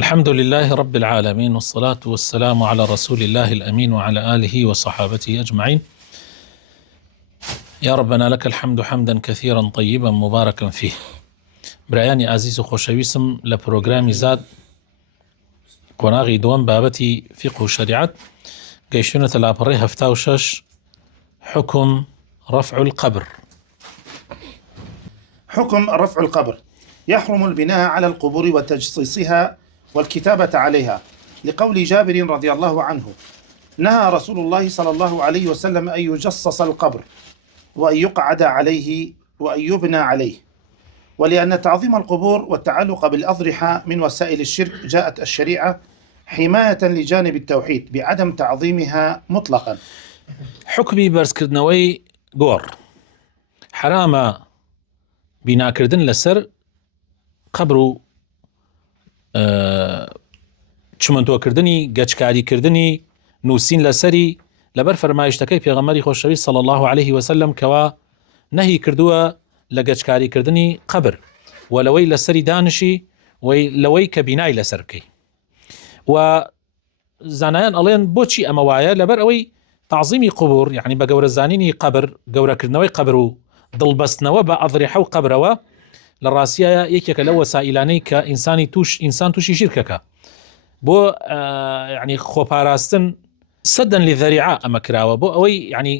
الحمد لله رب العالمين، والصلاة والسلام على رسول الله الأمين وعلى آله وصحابته أجمعين. يا ربنا لك الحمد حمدا كثيرا طيبا مباركا فيه. برایانی عزیز و خۆشەویستم لە پرۆگرامی زاد قۆناغی دووەم بابەتی فقه و شریعت گەیشتونەتە لاپەڕەی 76 حكم رفع القبر. حكم رفع القبر: يحرم البناء على القبور وتجصيصها والكتابة عليها، لقول جابر رضي الله عنه: نهى رسول الله صلى الله عليه وسلم أن يجصص القبر وأن يقعد عليه وأن يبنى عليه. ولأن تعظيم القبور والتعلق بالأضرحة من وسائل الشرك، جاءت الشريعة حماية لجانب التوحيد بعدم تعظيمها مطلقا. حکمی بەرزکردنەوەی گۆڕ حرامە بیناکردن لەسەر قبر و چمنتۆکردنی گەچکاریکردنی نووسین لەسەری لەبەر فەرمایشتەکەی پێغەمبەری خۆشەویست صلی الله عليه وسلم کەوا نەهی کردووە لە گەچکاریکردنی قبر و لەوەی لەسەری دانشی و لەوەی کە بینای لەسەر بکەی. و زانایان ئەڵێن بۆچی ئەمە وایە؟ لەبەر ئەوەی تعظیمی قبور، یعنی بە گەورەزانینی قبر، گەورەکردنەوەی قبر و دڵبەستنەوە بە ئەضریحە و قبرەوە لە ڕاستیە یەکێکە لەو وەسائلانەی کە ئینسان تووشی شیرکەکە بۆ یعنی خۆپاراستن سەدەن لذەریعە ئەمە کراوە بۆ ئەوەی یعنی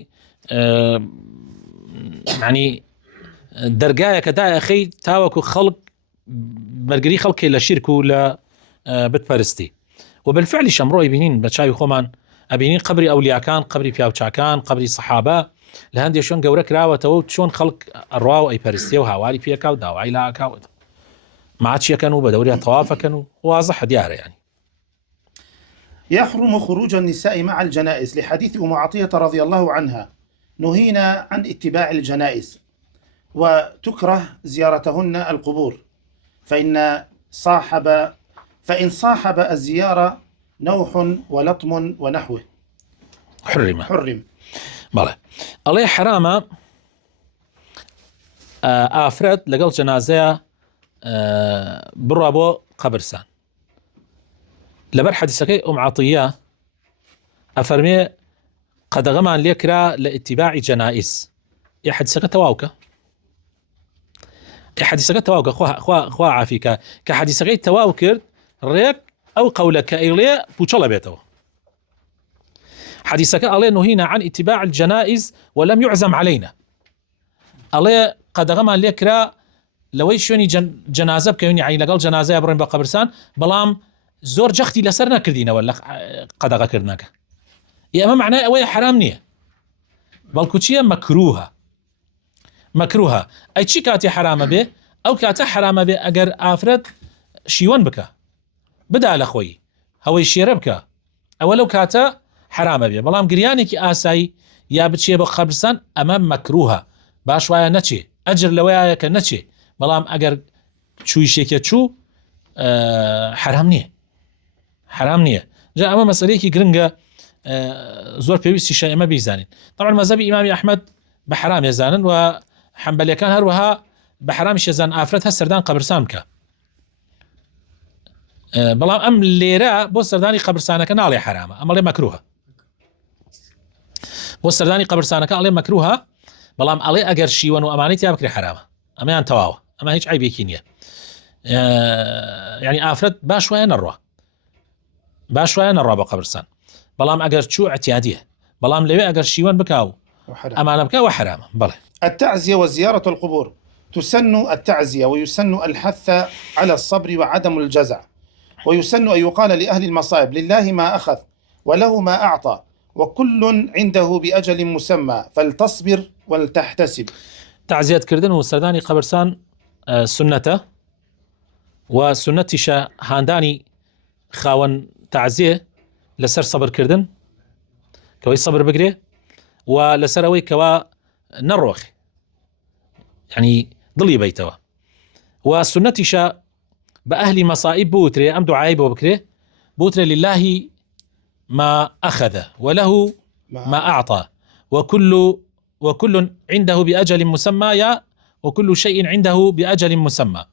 دەرگایەکە دایەخەی تاوەکو خەڵک بەرگری خەڵکی لە شیرک و لە بتپەرستی. و بالفعلی شەمڕۆی بینین بە چاوی خۆمان ئەبینین قبری ئەولیاکان، قبری پیاوچاکان، قبری سەحابە لە هەندێک شوێن گەورە کراوەتەوە و چۆن خەڵک ئەڕوا و ئەیپەرستێ و هاواری پێکا و داوای لاکاوت ماچیەکەن و بە دەوریا تەوافەکەن و وازەحە دیارە. يعني يحرم خروج النساء مع الجنائز، لحديث أم عطية رضي الله عنها: نهينا عن اتباع الجنائز، وتكره زيارتهن القبور، فإن صاحب الزيارة نوح ولطم ونحوه حرم. بەڵێ ئەڵێ حرامە ئافرەت لەگەڵ جەنازەیە بڕوا بۆ قەبرستان. لەبەر حەدیسەکەی ئوم عەطیە ئەفەرمێ قەدەغەمان لێکرا لە ئیتیباعی جەنائز. حەدیسەکە تەواوکە خوا عافیکە کە حەدیسەکەی تەواو کرد ڕێک ئەو قەولەکە ئەیڵێ پوچەڵە بێتەوە. حديثك الله نهينا عن اتباع الجنائز ولم يعزم علينا. الله قد غما لكرا لوي شوني جنازه بكوني يعني لقال جنازه برين بقبرستان بلام زور جختي لسرنا كردينا ولا قد غكرناك يا ما معناه اوي حرام نيه بلكوتشيه مكروهه اي شي كاتي حرام به او كاتا حرام به اگر افرد شيوان بك بدا لخوي هوي شيربك اولو كاتا حرامە بێ، بەڵام گریانێکی ئاسایی یا بچێ بە قەبرستان ئەمە مەکروهە، باش وایە نەچێ، ئەجر لەوەیە کە نەچێ، بەڵام ئەگەر چوویشێکە چوو حرام نییە. جا ئەمە مەسەلەیەکی گرنگە زۆر پێویستیشە ئێمە بیزانین. طبعا مەذهبی ئیمامی ئەحمەد بە حرام ێزانن و حەمبەلیەکان هەروەها بە حرامیش ێزان ئافرەت هەست سەردان قەبرستان بکە. بەڵام ئەم لێرە بۆ سەردانی قەبرستانەکە ناڵێ حرامە، ئەمەڵێ مەکروهە. بۆ سەردانی قەبرستانەکە ئەڵێ مەکروهە، بەڵام ئەڵێ ئەگەر شیوەن و ئەمانەی تیا بکرێ حرامە، ئەمەیان تەواوە، ئەمە هیچ عیبێکی نییە. یعنی ئافرەت باش وایە نەڕوا بە قەبرستان، بەڵام ئەگەر چوو اعتیادیە، بەڵام لەوێ ئەگەر شیوەن بکاو ئەمانە بکاوە حرامە. بەڵێ التعزية وزيارة القبور: تسن التعزية ويسن الحث على الصبر وعدم الجزع، ويسن أن يقال لأهل المصائب: لله ما أخذ وله ما أعطى وكل عنده بأجل مسمى فلتصبر ولتحتسب. تعزية كردن وسرداني قبرسان سنته وسنتش هانداني خاون تعزية لسر صبر كردن كوي صبر بقري ولسر اوي كوا نروخ يعني ضلي بيتوا وسنتش بأهل مصائب بوتري أم دعاي بوبكري بوتري: لله ما أخذ وله ما أعطى وكل عنده بأجل مسمى وكل شيء عنده بأجل مسمى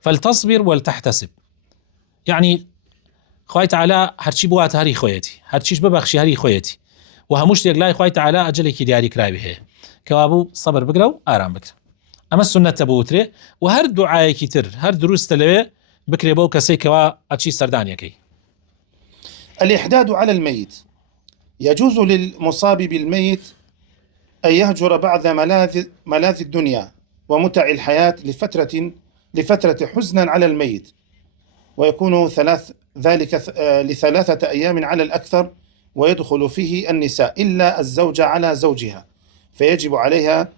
فلتصبر ولتحتسب. يعني خوای تعالی هەرچی بواتە هەری خۆیەتی هەرچیش ببەخشی هەری خۆیەتی و هەموو شتێک لای خوای تعالی ئەجەلێکی دیاری کراوی هەیە کەوا بوو سەبر بگرە و ئارام بکرە ئەمە سونەتە بوترێ و هەر دوعایەکی تر هەر دروستە لەوێ بکرێ بۆ کەسێک کەوا ئەچی سەردانیەکەی. الإحداد على الميت. يجوز للمصاب بالميت أن يهجر بعض ملاذ الدنيا ومتع الحياة لفترة حزنا على الميت، ويكون ذلك ل3 أيام على الأكثر، ويدخل فيه النساء إلا الزوجة على زوجها، فيجب عليها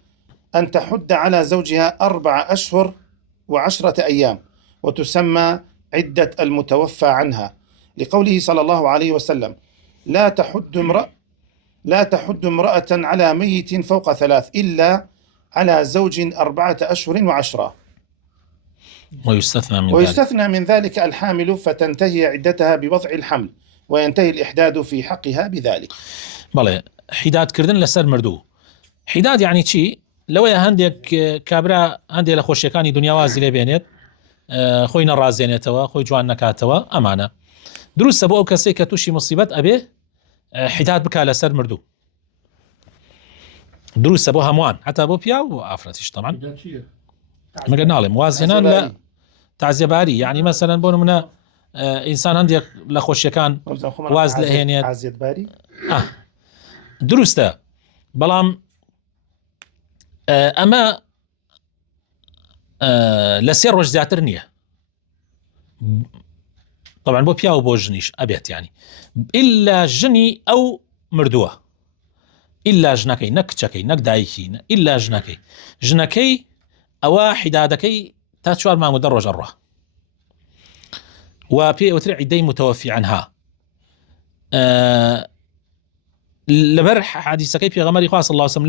أن تحد على زوجها 4 أشهر و10 أيام، وتسمى عدة المتوفى عنها، لقوله صلى الله عليه وسلم: لا تحد امرأة على ميت فوق 3 إلا على زوج 4 أشهر و10. ويستثنى من ذلك الحامل، فتنتهي عدتها بوضع الحمل، وينتهي الإحداد في حقها بذلك. بەڵێ حیداد کردن لەسەر مردوو. حیداد یعنی چی؟ لەوەیە هەندێک کابرا هەندێک لە خۆشیەکانی دنیاوازی لێ بێنێت خۆی نەڕازێنێتەوە خۆی جوان نەکاتەوە ئەمانە دروستە بۆ ئەو کەسێک کە تووشی مصیبەت ئەبێ حیداد بکا لەسەر مردوو دروستە بۆ هەمووان حتا بۆ پیا و ئافرەتیش تەمان مەگەر ناڵێم وازهێنان لە تعزیەباری یعنی مەسەلەن بۆ نمونە ئینسان هەندێک لە خۆشیەکان واز لە هێنێت دروستە بەڵام ئەمە لە 3 ڕۆژ زیاتر نییە طبعا بۆ پیا و بۆ ژنیش ئەبێت ینی ئللا ژنی ئەو مردووە ئللا ژنەکەی نەک کچەکەی نەک دایکی ئللا ژنەکەی ئەوە حیدادەکەی تا 4 مانگودە ڕۆژە ڕۆ و پێی ئەوتر عیدەی متوفی عنها لەبەر حدیثەکەی پێغەمبەری خوا صلی الله عليه وسلم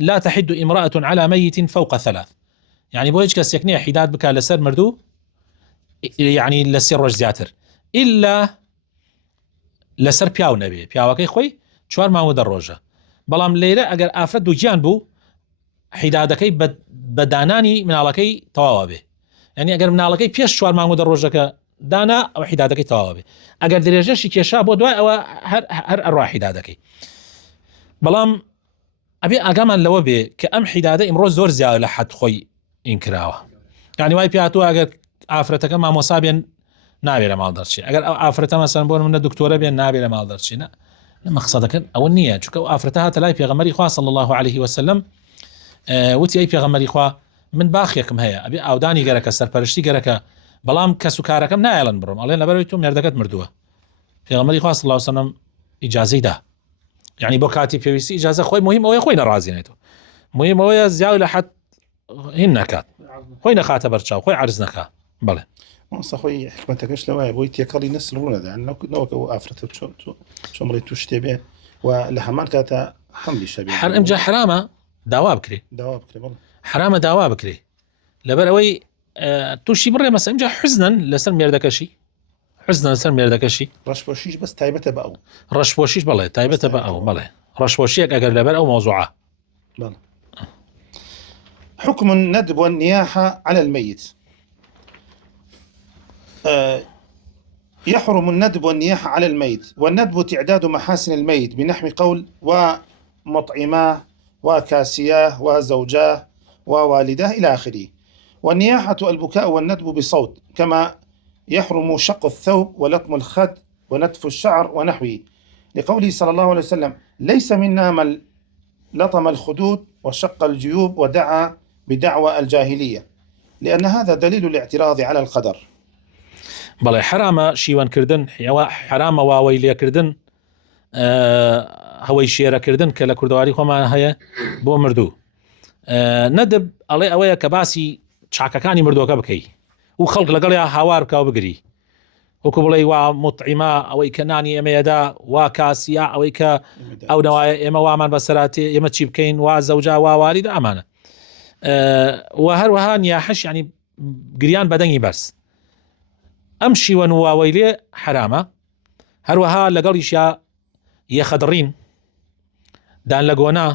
لا تحد امرأة على ميت فوق 3 يعني بۆ هیچ کەسێک نییە حیداد بکات لەسەر مردوو يعني لە 3 ڕۆژ زیاتر ئللا لەسەر پیاو نەبێ پیاوەکەی خۆی 4 مانگودە ڕۆژە بەڵام لێرە ئەگەر ئافرەت دووگیان بوو حیدادەکەی بە دانانی مناڵەکەی تەواوە بێ یعنی ئەگەر مناڵەکەی پێش 4 مانگودە ڕۆژەکە دانا ئەو حیدادەکەی تەواوە بێ ئەگەر درێژەشی کێشا بۆ دوای ئەوە هەر ئەڕوا حیدادەکەی بەڵام ئەبێ ئاگامان لەوە بێ کە ئەم حیدادە ئیمڕۆ زۆر زیاد لە حەد خۆی ئینکراوە یعنی وای پێهاتووە ئەگەر ئافرەتەکە مامۆسا بێن نابێ لە ماڵ دەرچێ ئەگەر ئەو ئافرەتە مەسەن بۆ منە دکتۆرە بێن نابێ لە ماڵ دەرچێ مەقسەدەکەن ئەوە نییە چونکە ئەو ئافرەتە هاتە لای پێغەمبەری خوا صلی الله عليه وسلم وتی ئەی پێغەمبەری خوا من باخێکم هەیە ئەبێ ئاودانی گەرەکە سەرپەرشتی گەرەکە بەڵام کەس و کارەکەم نایەڵن بڕۆم ئەڵێن لەبەرەوەی تۆ مێردەکەت مردووە پێغەمبەری خوا صلی الله عليه وسلم ئیجازەی دا یعنی بۆ کاتی پێویستی ئیجازە خۆی مهم ئەوەیە خۆی نەڕازێنێتەوە مهم ئەوەیە زیاد لە حەد هین نەکات خۆی نەخاتە بەرچاو خۆی عەرز نەکا بەڵێ خۆی حکمەتەکەش لەوایە بۆی تێکەڵی نەسل ڕوونەدا نەوەکە ئەو ئافرەتە چۆمڕی توش تێبێ و لە هەمان کاتە حەملی شەبێ هەر ئەمجا حرامە داوا بکرێ حرامە داوا بکرێ لەبەر ئەوەی تووشی بڕێ مەسە ئەمجا حزنن لەسەر مێردەکەشی حزنە لەسەر مێردەکەشی ڕەشپۆشیش بەس تایبەتە بە ئەو ڕەشپۆشیش بەڵێ تایبەتە بە ئەو بەڵێ ڕەشپۆشیەک ئەگەر لەبەر ئەو مۆزوعە. حكم الندب والنياحة على الميت. يحرم الندب والنياحة على الميت، والندب تعداد محاسن الميت بنحو قول ومطعماه وكاسياه وزوجاه ووالداه إلى آخره، والنياحة البكاء والندب بصوت، كما يحرم شق الثوب ولطم الخد ونتف الشعر ونحوه، لقوله صلى الله عليه وسلم: ليس منا من لطم الخدود وشق الجيوب ودعا بدعوى الجاهلية، لأن هذا دليل الاعتراض على القدر. بەڵێ حرامە شیوانکردن حرامە واوەی لێکردن هەوەی شێرەکردن کە لە کوردەواری خۆمان هەیە بۆ مردوو نەدب ئەڵێ ئەوەیە کە باسی چاکەکانی مردووەکە بکەی و خەڵک لەگەڵیا هاوار بکە و بگری وەکو بڵێ وا مطعیما ئەوەی کە نانی ئێمەیەدا وا کاسیا ئەوەی کە ئەو نەوایە ئێمە وامان بەسەراتێ ئێمە چی بکەین وا زەوجا وا والیدا ئەمانە و هەروەها نیاحەش ینی گریان بەدەنگی بەرز ئەم شیوەن واوەی لێ حرامە هەروەها لەگەڵیشیا یەخەدڕین دان لە گۆنا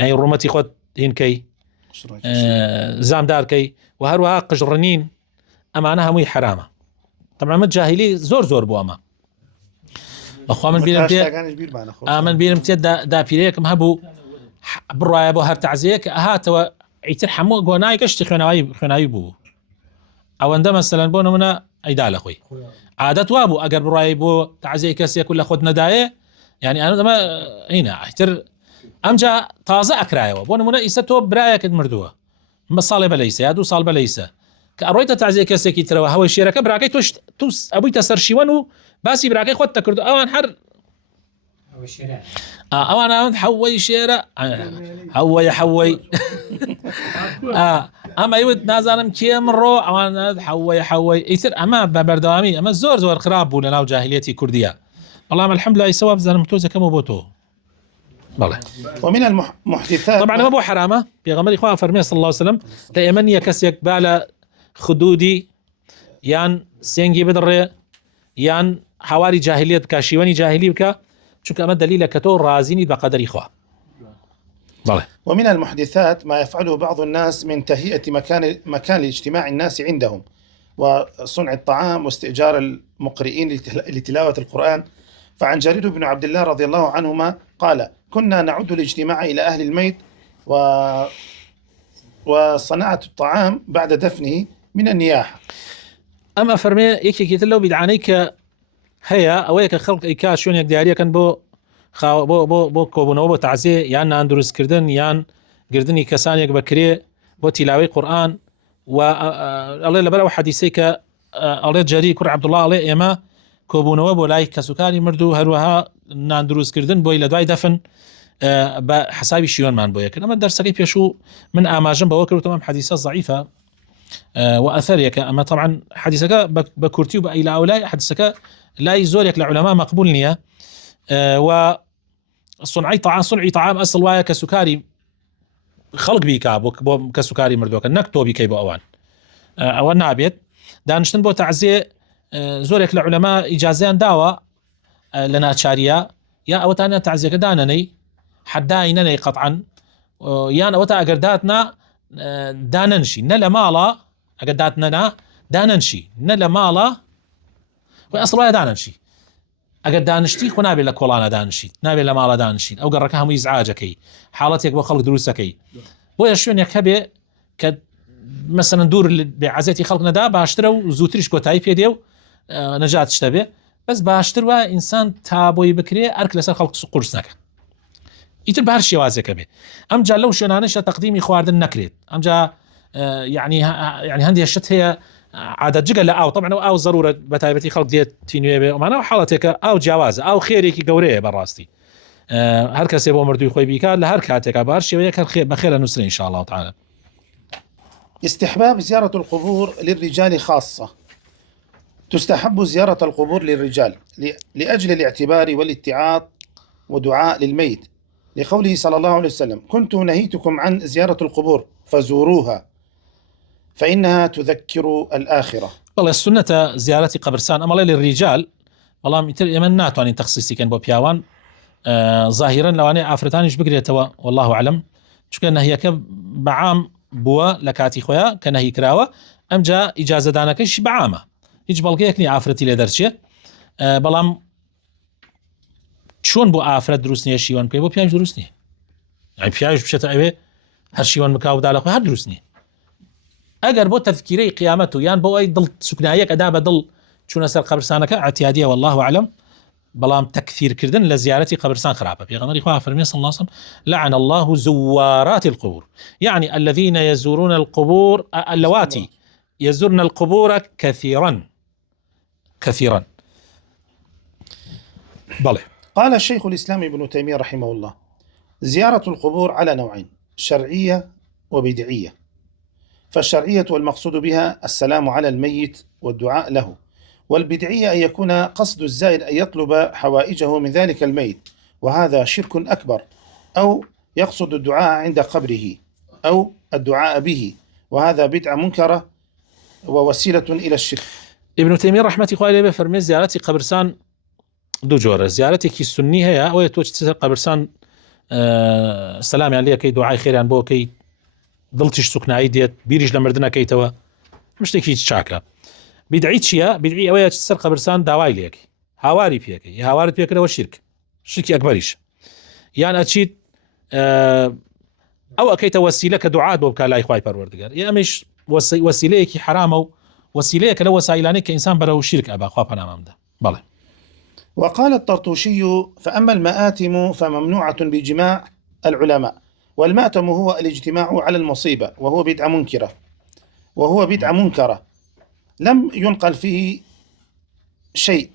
ئەی ڕوومەتی خۆت هینکەی زامدارکەی و هەروەها قژڕنین ئەمانە هەمووی حرامە طبعا من جاهلی زۆر بوو ئەمە بەخوا من بینم پێ من بینم تێ داپیرەیەکم هەبوو بڕایە بۆ هەر تەعزیەیەک هاتەوە ئیتر هەموو گۆنای گەشتی خوێناوی بوو ئەوەندە مەسەلەن بۆ نمونە ئەیدا لە خۆی عادەت وا بوو ئەگەر بڕایی بۆ تەعزیەی کەسێک و لە خۆت نەدایە یعنی ئەمە دەمە هینە ئیتر ئەمجا تازە ئەکرایەوە بۆ نمونە ئیسە تۆ برایەکت مردووە بە ساڵێ بەلەیسە یا 2 ساڵ بەلەیسە کە ئەڕۆیتە تەعزیەی کەسێکی ترەوە هەوای شێرەکە براکەی تۆش ئەبوویتە سەر شیوەن و باسی براکەی خۆت دەکرد ئەوان هەر ئەوان ئەوەند حەوەی شێرە حەوەی ئەمە ئەیوت نازانم کێ مڕۆ ئەوان حەوەی ئیتر ئەمە بە بەردەوامی ئەمە زۆر خراپ بوو لە ناو جاهلیەتی کوردیە بەڵام الحەمدولillah ئیسەوا بزانم تۆزەکەمەوە بۆ تۆ بەڵێ ومن المحدثات طبعا ئەمە بۆ حرامە پێغەمبەری خوا فەرمێ صلی الله عليه وسلم لە ئێمە نییە کەسێک با لە خودودی یان سێنگی بدڕێ یان هاواری جاهلیت بکە شیوەنی جاهلی بکە چونکە ئەمە دلیلە کە تۆ رازینی بە قەدەری خوا. ومن المحدثات ما يفعله بعض الناس من تهيئة مكان لاجتماع الناس عندهم وصنع الطعام واستئجار المقرئين لتلاوة القرآن. فعن جرير بن عبد الله رضي الله عنهما قال: كنا نعد الاجتماع إلى أهل الميت وصناعة الطعام بعد دفنه من النياحة. أما فرمي يكي تلو بدعانيك هيا أويك خلق إيكا شون يك دياريا كان بو كوبونو بو تعزيه يان اندروس كردن يان قردني كسان يك بكري بو تلاوي قرآن و الله لبلا حديثيك الله جري كر عبد الله عليه إما كوبونو بو لاي كسوكاني مردو هروها ناندروس كردن بو إلى دواي دفن بحسابي شيون مان بو يكن أما الدرسكي بيشو من آماجن بوكر تمام حديثات ضعيفة وأثريك أما طبعا حديثك بكورتي وبأيلا أولاي حديثك لا يزورك لعلماء مقبول نية وصنعي طعام أصل وايا كسكاري خلق بيكا بو كسكاري مردوك نكتو بيكي بو أوان نابيت دانشتن بو تعزيه زورك لعلماء إجازيان داوا لنا تشاريا يا أوتانا تعزيك دانني حداينني قطعا يان أوتا أقرداتنا داننشي نلا مالا أقرداتنا داننشي نلا مالا وأصل وايا داننشي ئەگەر دانیشتی خۆ نابێت لە کۆڵانە دانیشیت نابێت لە ماڵە دانیشیت ئەو گەڕەکە هەمووی ئیزعاجەکەی حاڵەتێک بۆ خەڵک دروستەکەی بۆیە شوێنێک هەبێ کە مەسەلەن دوور بێعەزەتی خەڵک نەدا باشترە و زووتریش کۆتایی پێدێ و نەجات شتە بێ بەس باشتر وە ئینسان تا بۆی بکرێ ئەرک لەسەر خەڵک قورس نەکە ئیتر بە هەر شێوازێکە بێ ئەمجا لەو شوێنانەشە تەقدیمی خواردن نەکرێت ئەمجا یعنی هەندێک شت هەیە عادەت جگە لە ئاو طبعا ئاو ضرورە بەتایبەتی خەڵک دێت تینوێ بێ ئەمانە حاڵەتێکە ئاو جیاوازە ئاو خێرێکی گەورەیە بەڕاستی هەر کەسێ بۆ مردووی خۆی بیکات لە هەر کاتێکا بە هەر شێوەیەک بەخێر لە نووسین إن شاء الله تعالى. استحباب زيارة القبور للرجال خاصة. تستحب زيارة القبور للرجال لأجل الاعتبار والاتعاظ ودعاء للميت لقوله صلى الله عليه وسلم: كنت نهيتكم عن زيارة القبور فزوروها فإنها تذكر الآخرة. والله السنة زيارة قبرستان أما للرجال والله مثل يمن ناتواني تخصيصي كان بو بياوان ظاهرا لو أنا عفرتانيش بقريتوا والله أعلم شو كان هي بعام بوا لكاتي خويا كان هي كراوة أم جاء إجازة دانكش بعامة هيج بلقيكني عفرتي لدرجة بلام شون بو عفرت دروسني شيوان كي بو بياش دروسني يعني بياش بشتى أبي هالشيوان مكاو دالك هاد دروسني ئەگەر بۆ تەذکیرەی قیامەت و یان بۆ ئەی دڵ سوکنایەک ئەدا بە دڵ چوونە سەر قەبرستانەکە اعتیادیە والله أعلم بەڵام تەکثیرکردن لە زیارەتی قەبرستان خراپە پێغەمبەری خوا فەرمێ صلی الله عليه وسلم: لعن الله زوارات القبور يعني الذين يزورون القبور اللواتي يزورن القبور كثيرا بلى. قال الشيخ الإسلام ابن تيمية رحمه الله: زيارة القبور على نوعين: شرعية وبدعية. فالشرعية والمقصود بها السلام على الميت والدعاء له، والبدعية أن يكون قصد الزائر أن يطلب حوائجه من ذلك الميت، وهذا شرك أكبر، أو يقصد الدعاء عند قبره أو الدعاء به، وهذا بدعة منكرة ووسيلة إلى الشرك. ابن تيمية رحمة الله عليه فرمي زيارة قبرستان دو جورة زيارتي كي سني هي أو يتوجد قبرستان سلام عليك كي دعاء خير عن بوكي دڵتیش سوکنایی دێت بیریش لە مردنەکەیتەوە مشتێکی چاکە بدعي چیە؟ بدعی ئەوەیە سەر قەبرستان داوای لێکی هاواری پێەکەی هاوارت پێکردەوە شرکی ئەکبەریش یان ئەچیت ئەو ئەەکەیتە وەسیلە کە دوعات بۆ بکە لای خوای پەروەردگار ئەمەش وەسیلەیەکی حرامە و وەسیلەیەکە لە وەسایلانەی کە ئینسان بەرەو شرک ئەبا خوا پەنامەمدا. بەڵێ. وقال الطرطوشي: فأما المآتم فممنوعة بإجماع العلماء، والمأتم هو الاجتماع على المصيبة وهو بدعة منكرة لم ينقل فيه شيء،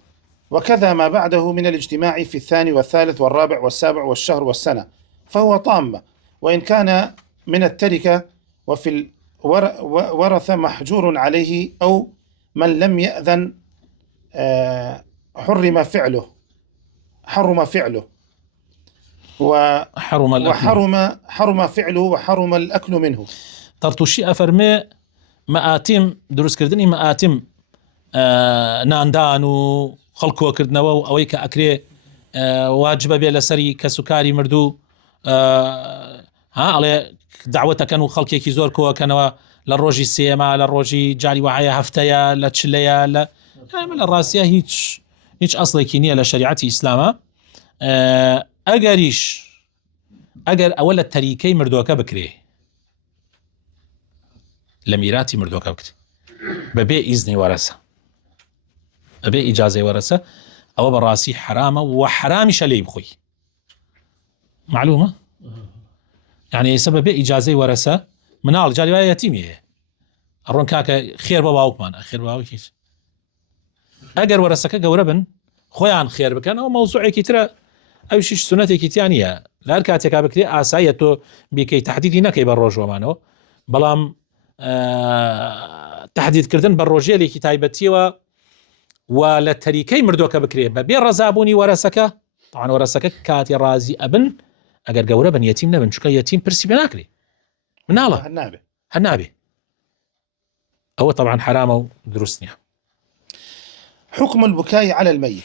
وكذا ما بعده من الاجتماع في الثاني والثالث والرابع والسابع والشهر والسنة، فهو طامة وإن كان من التركة، وفي الورثة محجور عليه، أو من لم يأذن حرم فعله وحرم فعله وحرم الأكل منه. طرطوشي أفرمي مآتم دروس كردني مآتم ناندان و خەڵکۆ کردنەوە و ئەوەی کە ئەکرێ واجبە بێ لەسەری کە سوکاری مردوو ئەڵێ داوەتەکەن و خەڵکێکی زۆر کۆکەنەوە لە ڕۆژی سێمە لە ڕۆژی جاری وایە هەفتەیە لە چلەیە لە ڕاستیە هیچ ئەسڵێکی نییە لە شریعەتی ئیسلامە ئەگەر ئەوە لە تەریکەی مردووەکە بکرێ لە میراتی مردووەکە بکرێ بەبێ ئیزنی وەرەسە بەبێ ئیجازەی وەرەسە ئەوە بەڕاستی حرامە و حرامیشە لێی بخۆی معلومە یعنی ئێستا بەبێ ئیجازەی وەرەسە مناڵ جاری وایە یەتیمی هەیە ئەڕۆن کاکە خێر بە باوکمان خێر باوکیش ئەگەر وەرەسەکە گەورە بن خۆیان خێر بکەن ئەو مەوزوعێکی ترە ئەوشیش سونەتێکی تیان نیە لە هەر کاتێکا بکرێ ئاساییە تۆ بیکەی تەحدیدی نەکەی بە ڕۆژوەمانەوە بەڵام تەحدیدکردن بە ڕۆژێلێکی تایبەتیەوە و لە تەریکەی مردووەکە بکرێ بەبێ ڕەزابوونی وەرەسەکە طبعاً وەرەسەکە کاتی ڕازی ئەبن ئەگەر گەورە بن یەتیم نەبن چونکە یەتیم پرسی بێ ناکرێ مناڵە هەر نابێ ئەوە طبعاً حرامە و دروست نییە. حكم البكاء على الميت: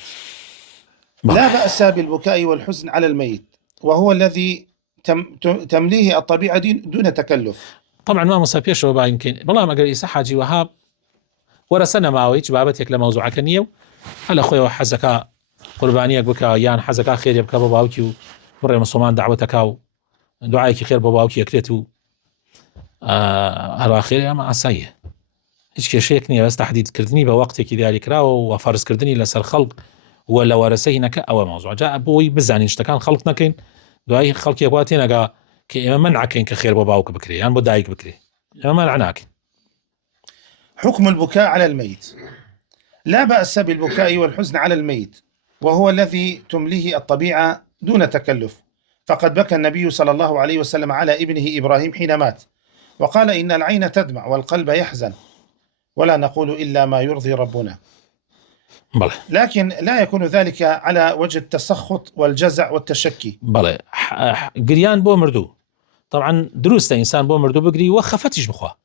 لا بأس بالبكاء والحزن على الميت، وهو الذي تمليه الطبيعة دون تكلف. طبعا ما مسابيش وبا يمكن بەڵام ئەگەر ئیسا حاجی وەهاب وەرەسە نەماوەی هیچ بابەتێک لە مەوزوعەکە نییە و هەلە خۆیەوە حەزەکە قوربانیەک بکە یان حەزەکە خێرێ بکە بە باوکی و بڕێ مسلمان دعوەتەکە و دوعایەکی خێر بە باوکی ئەکرێت و هەروە خێری ئەمە ئاساییە هیچ کێشەیەک نییە بەس تەحدیدکردنی بە وەختێکی دیاریکراوە و فەرزکردنی لەسەر خەڵک و لە وەرەسەی نەکە ئەوە مەوزوع جا بۆی بزانین شتەکان خەڵک نەکەین دوای خەڵکێک وا تێنەگا کە ئێمە منعکەین کە خێر بۆ باوک بکرێ یان بۆ دایک بکرێ ئێمە منع ناکەین. حكم البكاء على الميت: لا بأس بالبكاء والحزن على الميت، وهو الذي تمليه الطبيعة دون تكلف، فقد بكى النبي صلى الله عليه وسلم على ابنه إبراهيم حين مات، وقال: إن العين تدمع والقلب يحزن، ولا نقول إلا ما يرضي ربنا. لكن لا يكون ذلك على وجه التسخط والجزع والتشكي. بله قريان بو مردو طبعا دروست إنسان بو مردو بقري وخفتش بخواه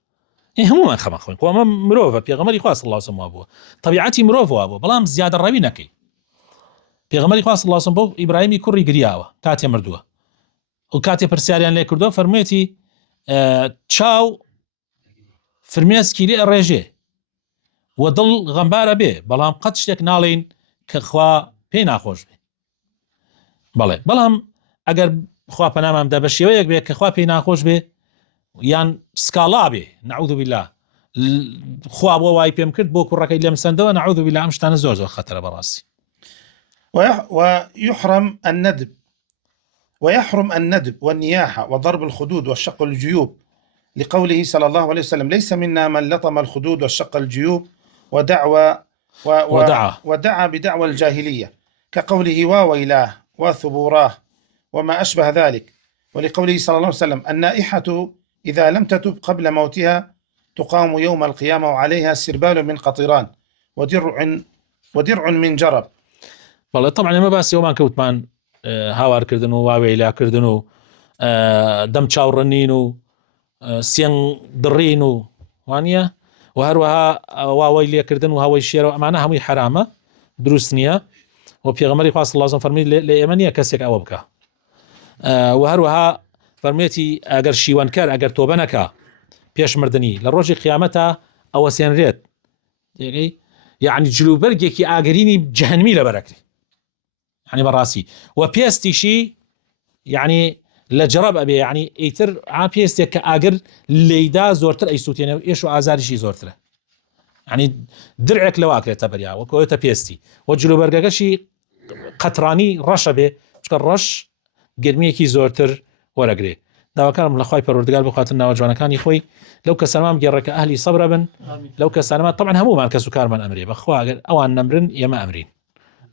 همومان خەمە خوێن خۆمە مرۆڤە پێغەمبەری خوا صلی الله علیه و سلم بووە طبیعەتی مرۆڤەوە بوو بەڵام زیادە ڕەوی نەکەی پێغەمبەری خوا صلی الله علیه و سلم بۆ ئیبراهیمی کوڕی گریاوە کاتێ مردووە و کاتێ پرسیاریان لێ کردووە فەرموویەتی چاو فرمێسکی لێ ڕێژێ و دڵ غەمبارە بێ بەڵام قەت شتێک ناڵێن کە خوا پێی ناخۆش بێ بەڵام ئەگەر خوا پەنامان بدە بە شێوەیەک بێ کە خوا پێی ناخۆش بێ یان سکاڵا بێ نعوذ بالله خوا بۆ وای پێم کرد بۆ کوڕەکەی لێم سندەوە نعوذ بالله ئەم شتانە زۆر خەتەرە بەڕاستی. ويحرم الندب والنياحة وضرب الخدود وشق الجيوب، لقوله صلى الله عليه وسلم: ليس منا من لطم الخدود وشق الجيوب ودعا بدعوى الجاهلية، كقوله وويلاه وثبوراه وما أشبه ذلك، ولقوله صلى الله عليه وسلم: النائحة إذا لم تتب قبل موتها تقام يوم القيامة وعليها سربال من قطران ودرع من جرب. والله طبعا ما باس يومان كوتمان هاوار كردن وواويلا كردن دم چاوڕنین و سێنگ دڕین و وانە و هەروەها واوای لێکردن و هەوای شێرە و ئەمانە هەمووی حرامە دروست نییە و پێغەمبەری خوا صلی الله علیه و سلم فەرمی لە ئێمە نییە کەسێک ئەوە بکە و هەروەها فەرمێتی ئەگەر شیوانکار ئەگەر تۆبە نەکا پێش مردنی لە ڕۆژی قیامەتە ئەوە سێنرێت يعني جلوبەرگێکی ئاگرینی جەهەنمی لەبەرەکرێ يعني بەڕاستی و پێستیشی يعني لە جەڕەب ئەبێ يعني ئیتر پێستێک کە ئاگر لێیدا زۆرتر ئەیسووتێنێ ئێش و ئازاریشی زۆرترە يعني درعێک لەواکرێتە بەریا وەکەوێتە پێستی و جلوبەرگەکەشی قەترانی ڕەشە بێ چکە ڕەش گرمیەکی زۆرتر وەرەگرێ داواکارم لە خوای پەروەردگار بخواتن ناوە جوانەکانی خۆی لەو کەسانمان گێڕێکە ئەهلی سەبرە بن لەو کەسانەمان طبعا هەمومان کەس و کارمان ئەمرێ بەخوا ئەگەر ئەوان نەمرن ئێمە ئەمرین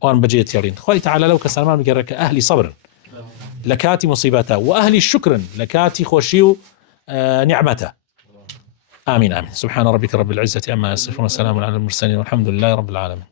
ئەوان بەجێ تێڕین خوای تەعالە لەو کەسانمان بگێڕێکە ئەهلی سەبرن لە کاتی مصیبەتە و ئەهلی شکرن لە کاتی خۆشی و نعمەتە آمين آمين سبحان ربك رب العزة عما يصفون وسلام على المرسلين والحمد لله رب العالمين